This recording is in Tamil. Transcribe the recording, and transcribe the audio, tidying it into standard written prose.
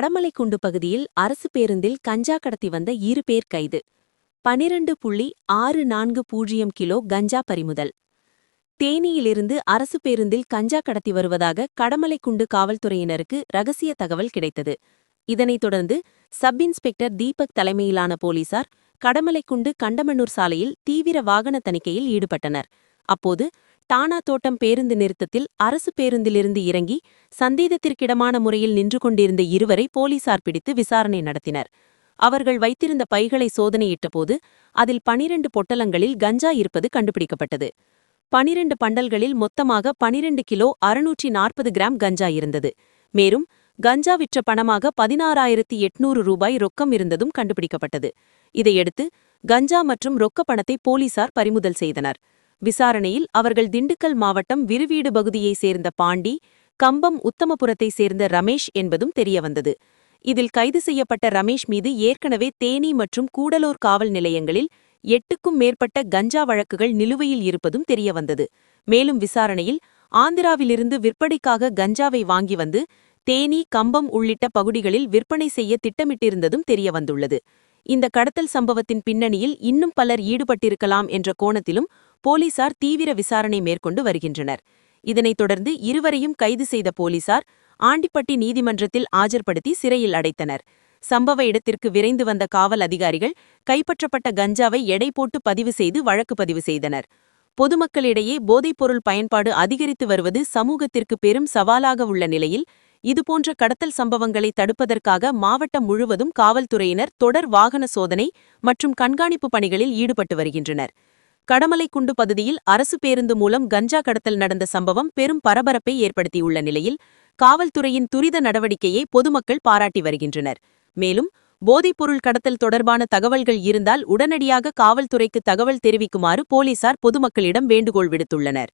கடமலைக்குண்டு பகுதியில் அரசு பேருந்தில் கஞ்சா கடத்தி வந்த 2 பேர் கைது. 12.64 கிலோ கஞ்சா பறிமுதல். தேனியிலிருந்து அரசு பேருந்தில் கஞ்சா கடத்தி வருவதாக கடமலைக்குண்டு காவல்துறையினருக்கு ரகசிய தகவல் கிடைத்தது. இதனைத் தொடர்ந்து சப் இன்ஸ்பெக்டர் தீபக் தலைமையிலான போலீசார் கடமலைக்குண்டு கண்டமனூர் சாலையில் தீவிர வாகன தணிக்கையில் ஈடுபட்டனர். அப்போது டானா தோட்டம் பேருந்து நிறுத்தத்தில் அரசு பேருந்திலிருந்து இறங்கி சந்தேகத்திற்கிடமான முறையில் நின்று கொண்டிருந்த இருவரை போலீசார் பிடித்து விசாரணை நடத்தினர். அவர்கள் வைத்திருந்த பைகளை சோதனையிட்டபோது அதில் 12 பொட்டலங்களில் கஞ்சா இருப்பது கண்டுபிடிக்கப்பட்டது. 12 பண்டல்களில் மொத்தமாக 12 கிலோ 640 கிராம் கஞ்சா இருந்தது. மேலும் கஞ்சா விற்ற பணமாக 16,800 ரூபாய் ரொக்கம் இருந்ததும் கண்டுபிடிக்கப்பட்டது. இதையடுத்து கஞ்சா மற்றும் ரொக்க பணத்தை போலீசார் பறிமுதல் செய்தனர். விசாரணையில் அவர்கள் திண்டுக்கல் மாவட்டம் விருவீடு பகுதியைச் சேர்ந்த பாண்டி, கம்பம் உத்தமபுரத்தைச் சேர்ந்த ரமேஷ் என்பதும் தெரியவந்தது. இதில் கைது செய்யப்பட்ட ரமேஷ் மீது ஏற்கனவே தேனி மற்றும் கூடலூர் காவல் நிலையங்களில் 8க்கும் மேற்பட்ட கஞ்சா வழக்குகள் நிலுவையில் இருப்பதும் தெரியவந்தது. மேலும் விசாரணையில் ஆந்திராவிலிருந்து விற்பனைக்காக கஞ்சாவை வாங்கி வந்து தேனி, கம்பம் உள்ளிட்ட பகுதிகளில் விற்பனை செய்ய திட்டமிட்டிருந்ததும் தெரியவந்துள்ளது. இந்த கடத்தல் சம்பவத்தின் பின்னணியில் இன்னும் பலர் ஈடுபட்டிருக்கலாம் என்ற கோணத்திலும் போலீசார் தீவிர விசாரணை மேற்கொண்டு வருகின்றனர். இதனைத் தொடர்ந்து இருவரையும் கைது செய்த போலீசார் ஆண்டிப்பட்டி நீதிமன்றத்தில் ஆஜர்படுத்தி சிறையில் அடைத்தனர். சம்பவ இடத்திற்கு விரைந்து வந்த காவல் அதிகாரிகள் கைப்பற்றப்பட்ட கஞ்சாவை எடை போட்டு பதிவு செய்து வழக்கு பதிவு செய்தனர். பொதுமக்களிடையே போதைப்பொருள் பயன்பாடு அதிகரித்து வருவது சமூகத்திற்கு பெரும் சவாலாக உள்ள நிலையில் இதுபோன்ற கடத்தல் சம்பவங்களை தடுப்பதற்காக மாவட்டம் முழுவதும் காவல்துறையினர் தொடர் வாகன சோதனை மற்றும் கண்காணிப்பு பணிகளில் ஈடுபட்டு வருகின்றனர். கடமலைக்குண்டு பகுதியில் அரசு பேருந்து மூலம் கஞ்சா கடத்தல் நடந்த சம்பவம் பெரும் பரபரப்பை ஏற்படுத்தியுள்ள நிலையில் காவல்துறையின் துரித நடவடிக்கையை பொதுமக்கள் பாராட்டி வருகின்றனர். மேலும் போதைப்பொருள் கடத்தல் தொடர்பான தகவல்கள் இருந்தால் உடனடியாக காவல்துறைக்கு தகவல் தெரிவிக்குமாறு போலீசார் பொதுமக்களிடம் வேண்டுகோள் விடுத்துள்ளனர்.